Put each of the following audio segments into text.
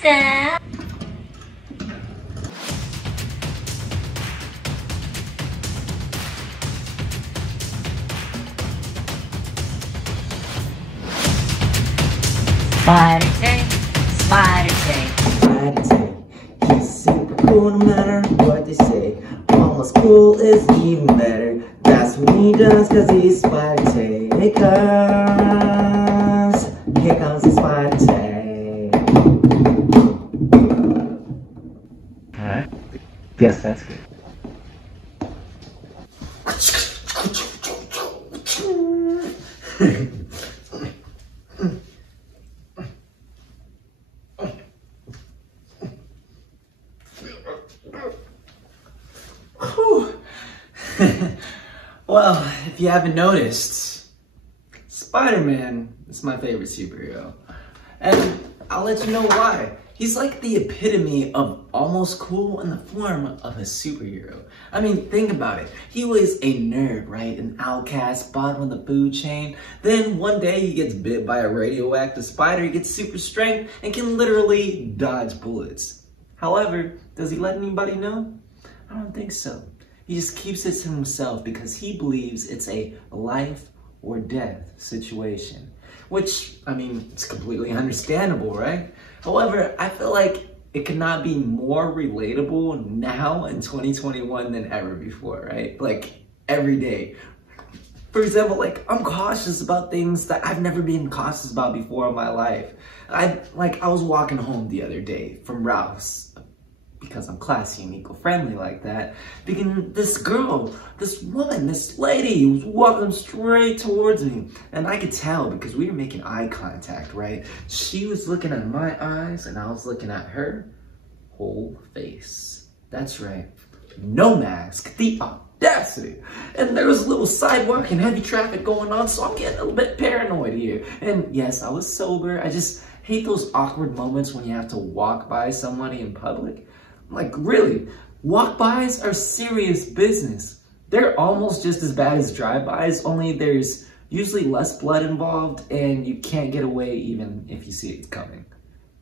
insta. Spider tank, spider tank. Spider tank, he's super cool no matter what they say. Almost cool is even better. That's what he does, cause he's spider tank. Here comes the spider tank. Alright, yes, that's good. Well, if you haven't noticed, Spider-Man is my favorite superhero. And I'll let you know why. He's like the epitome of almost cool in the form of a superhero. I mean, think about it. He was a nerd, right? An outcast, bottom of the food chain. Then one day he gets bit by a radioactive spider, he gets super strength, and can literally dodge bullets. However, does he let anybody know? I don't think so. He just keeps it to himself because he believes it's a life or death situation. Which, I mean, it's completely understandable, right? However, I feel like it could not be more relatable now in 2021 than ever before, right? Like, every day. For example, like, I'm cautious about things that I've never been cautious about before in my life. I was walking home the other day from Rouse, because I'm classy and eco-friendly like that, because this girl, this woman, this lady was walking straight towards me. And I could tell because we were making eye contact, right? She was looking at my eyes and I was looking at her whole face. That's right, no mask, the audacity. And there was a little sidewalk and heavy traffic going on, so I'm getting a little bit paranoid here. And yes, I was sober. I just hate those awkward moments when you have to walk by somebody in public. Like, really, walk-bys are serious business. They're almost just as bad as drive-bys, only there's usually less blood involved and you can't get away even if you see it's coming.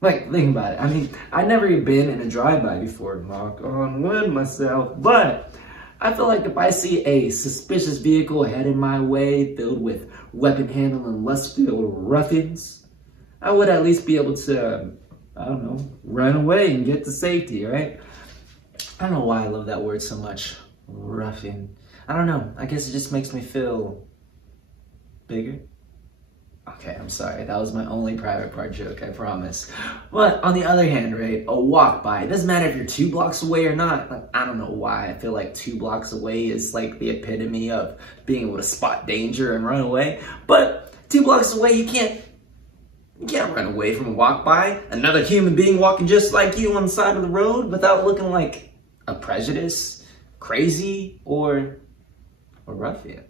Like, think about it. I mean, I've never even been in a drive-by before, knock on wood myself, but I feel like if I see a suspicious vehicle headed my way filled with weapon-handling lust-filled ruffians, I would at least be able to, I don't know, run away and get to safety, right? I don't know why I love that word so much, ruffian. I don't know, I guess it just makes me feel bigger. Okay, I'm sorry, that was my only private part joke, I promise. But on the other hand, right, a walk by, it doesn't matter if you're 2 blocks away or not. Like, I don't know why I feel like 2 blocks away is like the epitome of being able to spot danger and run away. But 2 blocks away, you can't run away from a walk by. Another human being walking just like you on the side of the road without looking like a prejudice, crazy, or a ruffian.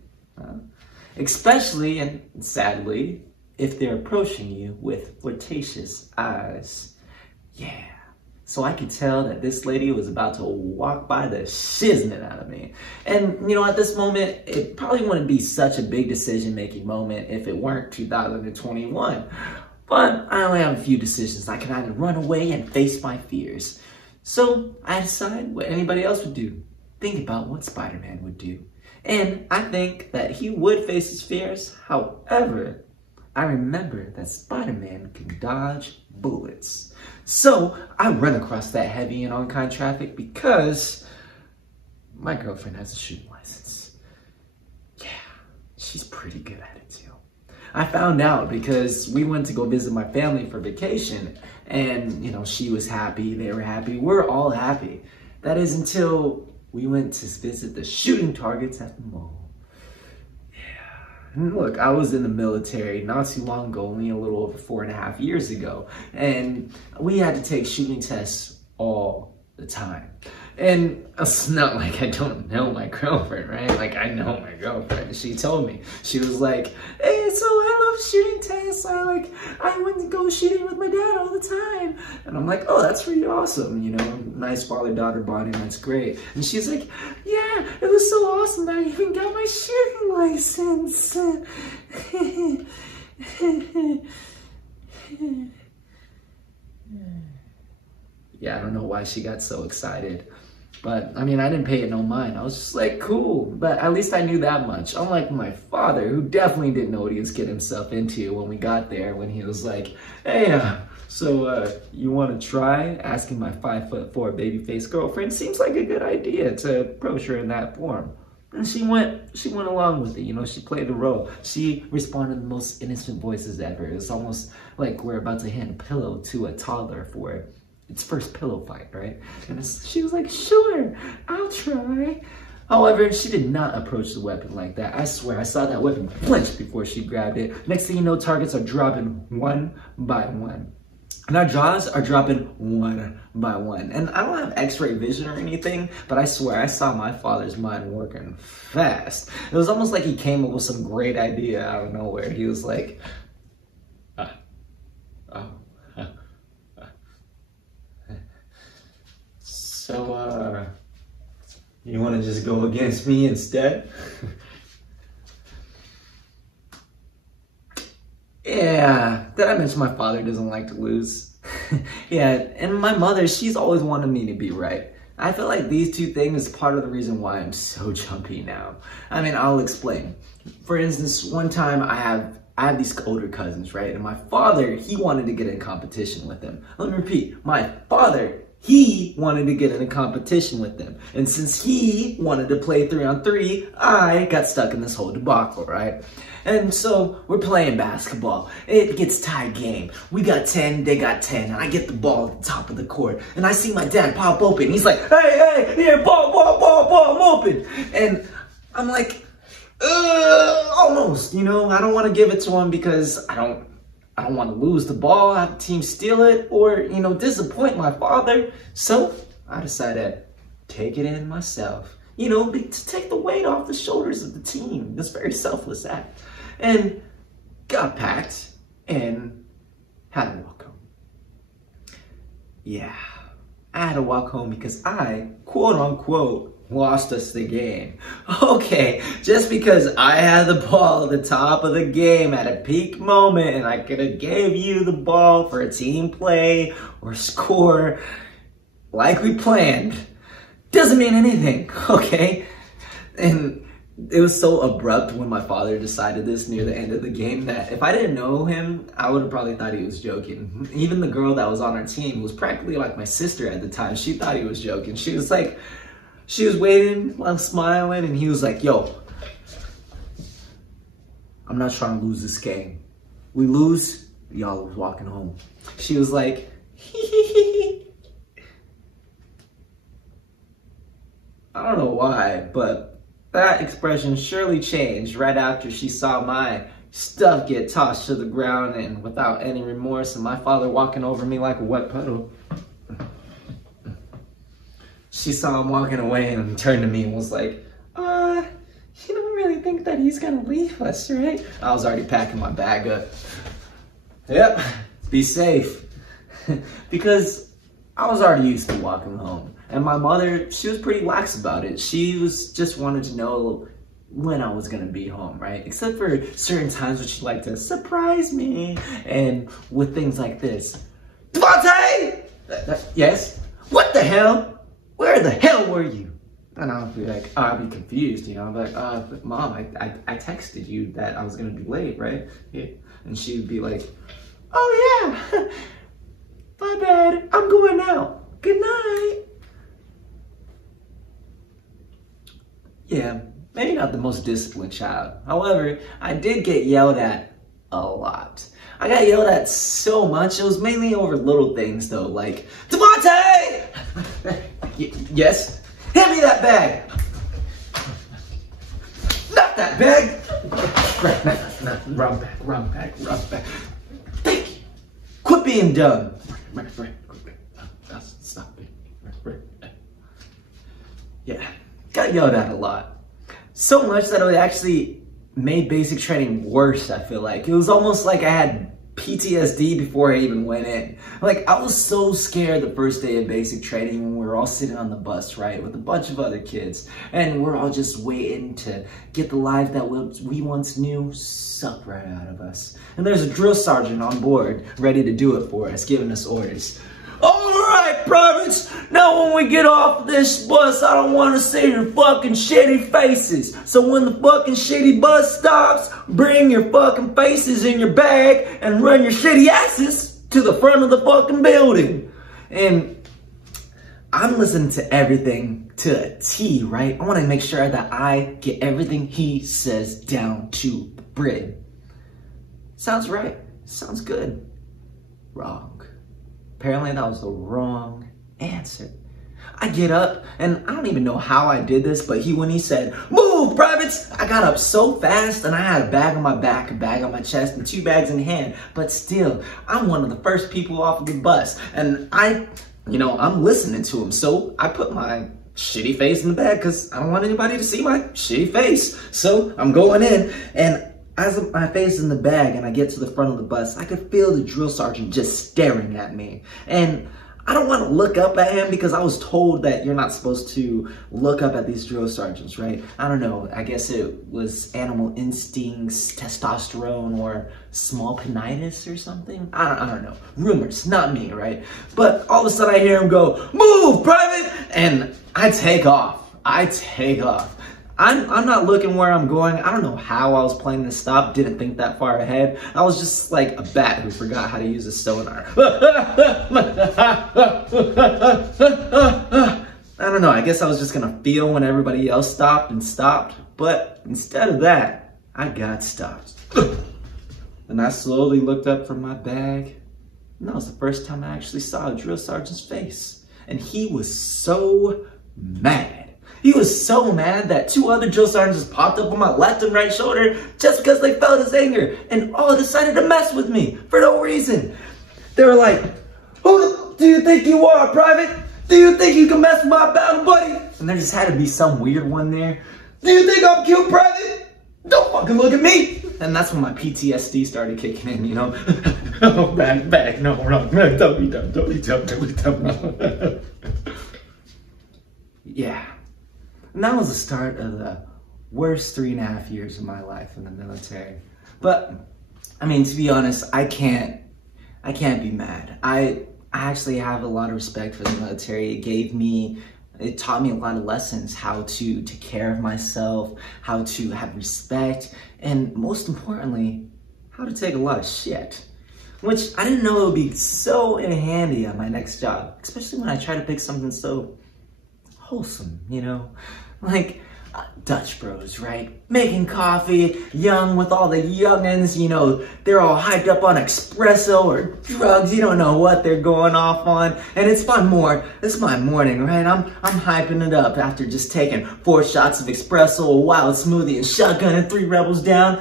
Especially, and sadly, if they're approaching you with flirtatious eyes. Yeah. So I could tell that this lady was about to walk by the shiznit out of me. And, you know, at this moment, it probably wouldn't be such a big decision-making moment if it weren't 2021. But I only have a few decisions. I can either run away and face my fears. So I decide what anybody else would do. Think about what Spider-Man would do. And I think that he would face his fears. However, I remember that Spider-Man can dodge bullets. So I run across that heavy and oncoming traffic because my girlfriend has a shooting license. Yeah, she's pretty good at it too. I found out because we went to go visit my family for vacation and, you know, she was happy, they were happy, we're all happy. That is until we went to visit the shooting targets at the mall. Yeah. And look, I was in the military not too long ago, only a little over 4.5 years ago. And we had to take shooting tests all the time. And it's not like I don't know my girlfriend, right? Like, I know my girlfriend. She told me. She was like, hey, so I love shooting tests. I went to go shooting with my dad all the time. And I'm like, oh, that's pretty awesome. You know, nice father-daughter bonding. That's great. And she's like, yeah, it was so awesome that I even got my shooting license. yeah, I don't know why she got so excited. But, I mean, I didn't pay it no mind. I was just like, cool. But at least I knew that much. Unlike my father, who definitely didn't know what he was getting himself into when we got there, when he was like, hey, you want to try? Asking my 5'4" babyface girlfriend seems like a good idea to approach her in that form. And she went along with it, you know, she played the role. She responded in the most innocent voices ever. It was almost like we're about to hand a pillow to a toddler for its first pillow fight, right? And she was like, sure, I'll try. However, she did not approach the weapon like that. I swear, I saw that weapon flinch before she grabbed it. Next thing you know, targets are dropping one by one. And our jaws are dropping one by one. And I don't have x-ray vision or anything, but I swear I saw my father's mind working fast. It was almost like he came up with some great idea out of nowhere. He was like, so, you want to just go against me instead? Yeah, did I mention my father doesn't like to lose? Yeah, and my mother, she's always wanted me to be right. I feel like these two things is part of the reason why I'm so jumpy now. I mean, I'll explain. For instance, one time I have these older cousins, right? And my father, he wanted to get in competition with them. Let me repeat, my father, he wanted to get in a competition with them. And since he wanted to play 3-on-3, I got stuck in this whole debacle, right? And so we're playing basketball. It gets tied game. We got 10, they got 10. And I get the ball at the top of the court. And I see my dad pop open. He's like, hey, here, ball, I'm open. And I'm like, almost, you know, I don't want to give it to him because I don't want to lose the ball, have the team steal it, or, you know, disappoint my father. So I decided to take it in myself, you know, to take the weight off the shoulders of the team. This very selfless act. And got packed and had to walk home. Yeah, I had to walk home because I, quote unquote, lost us the game. Okay, just because I had the ball at the top of the game at a peak moment and I could have gave you the ball for a team play or score like we planned, doesn't mean anything, okay? And it was so abrupt when my father decided this near the end of the game that if I didn't know him, I would have probably thought he was joking. Even the girl that was on our team, who was practically like my sister at the time, she thought he was joking. She was waiting while smiling, and he was like, yo, I'm not trying to lose this game. We lose, y'all was walking home. She was like, I don't know why, but that expression surely changed right after she saw my stuff get tossed to the ground and without any remorse, and my father walking over me like a wet puddle. She saw him walking away and turned to me and was like, you don't really think that he's gonna leave us, right? I was already packing my bag up. Yep, be safe. Because I was already used to walking home. And my mother, she was pretty lax about it. She was just wanted to know when I was gonna be home, right? Except for certain times when she'd like to surprise me. And with things like this. Devante! Yes? What the hell? Where the hell were you? And I'll be like, I'll be confused, you know? I'm like, but Mom, I texted you that I was gonna be late, right? Yeah. And she'd be like, oh yeah, my bad, I'm going out. Good night. Yeah, maybe not the most disciplined child. However, I did get yelled at a lot. I got yelled at so much. It was mainly over little things though, like, Devante! Yes? Hand me that bag! Not that bag! Run back. Thank you. Quit being dumb. Stop it. Yeah. Got yelled at a lot. So much that it actually made basic training worse, I feel like. It was almost like I had PTSD before I even went in. Like, I was so scared the first day of basic training when we were all sitting on the bus, right, with a bunch of other kids. And we're all just waiting to get the life that we once knew sucked right out of us. And there's a drill sergeant on board ready to do it for us, giving us orders. All right, right, privates, now when we get off this bus, I don't want to see your fucking shitty faces. So when the fucking shitty bus stops, bring your fucking faces in your bag and run your shitty asses to the front of the fucking building. And I'm listening to everything to a T, right? I want to make sure that I get everything he says down to the brim. Sounds right. Sounds good. Wrong. Apparently that was the wrong answer. I get up, and I don't even know how I did this, but when he said, "Move, privates," I got up so fast, and I had a bag on my back, a bag on my chest, and 2 bags in hand. But still, I'm one of the first people off of the bus, and I'm listening to him. So I put my shitty face in the bag because I don't want anybody to see my shitty face. So I'm going in, and as my face is in the bag and I get to the front of the bus, I could feel the drill sergeant just staring at me. And I don't want to look up at him because I was told that you're not supposed to look up at these drill sergeants, right? I don't know. I guess it was animal instincts, testosterone, or small penitis or something. I don't know. Rumors, not me, right? But all of a sudden I hear him go, "Move, private!" And I take off. I'm not looking where I'm going. I don't know how I was planning to stop. Didn't think that far ahead. I was just like a bat who forgot how to use a sonar. I don't know. I guess I was just gonna feel when everybody else stopped. But instead of that, I got stopped. And I slowly looked up from my bag. And that was the first time I actually saw a drill sergeant's face. And he was so mad. He was so mad that 2 other drill sergeants just popped up on my left and right shoulder just because they felt his anger and all decided to mess with me for no reason. They were like, "Who do you think you are, private? Do you think you can mess with my battle buddy?" And there just had to be some weird one there. "Do you think I'm cute, private? Don't fucking look at me." And that's when my PTSD started kicking in, you know? Oh, back, no, wrong. Don't be dumb. Yeah. And that was the start of the worst 3.5 years of my life in the military. But, I mean, to be honest, I can't be mad. I actually have a lot of respect for the military. It taught me a lot of lessons, how to take care of myself, how to have respect, and most importantly, how to take a lot of shit. Which I didn't know it would be so handy on my next job, especially when I try to pick something so wholesome, you know? Like Dutch bros, right? Making coffee, young with all the youngins, you know, they're all hyped up on espresso or drugs, you don't know what they're going off on. And it's my morning, right? I'm hyping it up after just taking 4 shots of espresso, a wild smoothie, and shotgunning 3 rebels down.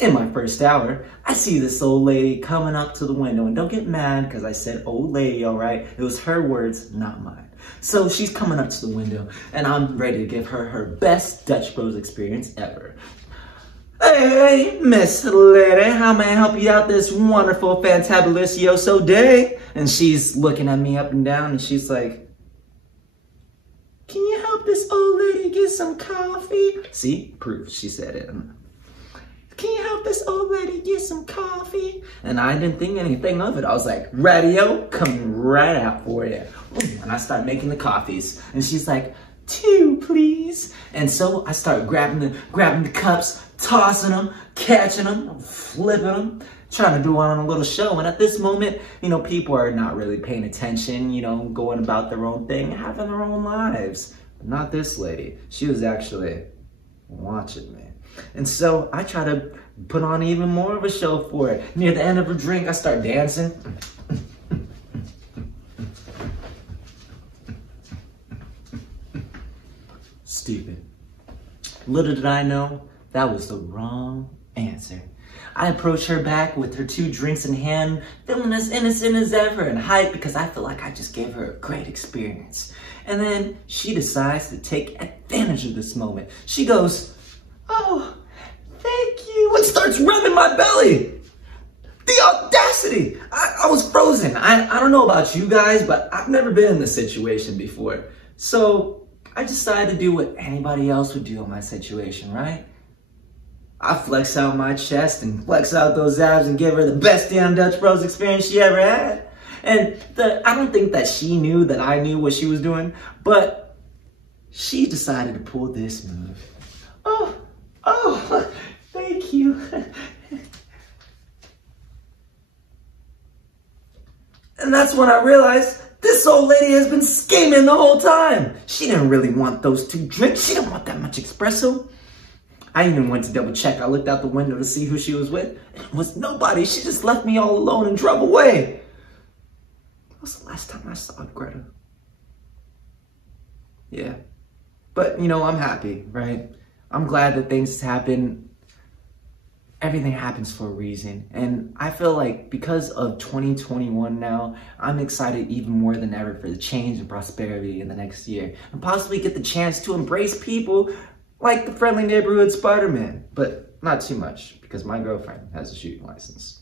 In my first hour, I see this old lady coming up to the window, and don't get mad because I said old lady, all right? It was her words, not mine. So she's coming up to the window, and I'm ready to give her her best Dutch Bros experience ever. "Hey, Miss Lady, how may I help you out this wonderful, fantabuloso day?" And she's looking at me up and down, and she's like, "Can you help this old lady get some coffee?" See, proof, she said it. "Can you help this old lady get some coffee?" And I didn't think anything of it. I was like, "Radio, coming right out for you." And I start making the coffees. And she's like, "2, please." And so I start grabbing the cups, tossing them, catching them, flipping them, trying to do on a little show. And at this moment, you know, people are not really paying attention, you know, going about their own thing, having their own lives. But not this lady. She was actually watching me. And so I try to put on even more of a show for her. Near the end of her drink, I start dancing. Stupid. Little did I know, that was the wrong answer. I approach her back with her 2 drinks in hand, feeling as innocent as ever and hyped because I feel like I just gave her a great experience. And then she decides to take advantage of this moment. She goes, "Oh, thank you," and starts rubbing my belly. The audacity! I was frozen. I don't know about you guys, but I've never been in this situation before. So I decided to do what anybody else would do in my situation, right? I flex out my chest and flex out those abs and give her the best damn Dutch Bros experience she ever had. And I don't think that she knew that I knew what she was doing, but she decided to pull this move. Oh, thank you. And that's when I realized this old lady has been scheming the whole time. She didn't really want those 2 drinks. She didn't want that much espresso. I even went to double check. I looked out the window to see who she was with. It was nobody. She just left me all alone and drove away. That was the last time I saw Greta. Yeah. But, you know, I'm happy, right? I'm glad that things happen. Everything happens for a reason. And I feel like because of 2021 now, I'm excited even more than ever for the change and prosperity in the next year. And possibly get the chance to embrace people like the friendly neighborhood Spider-Man. But not too much, because my girlfriend has a shooting license.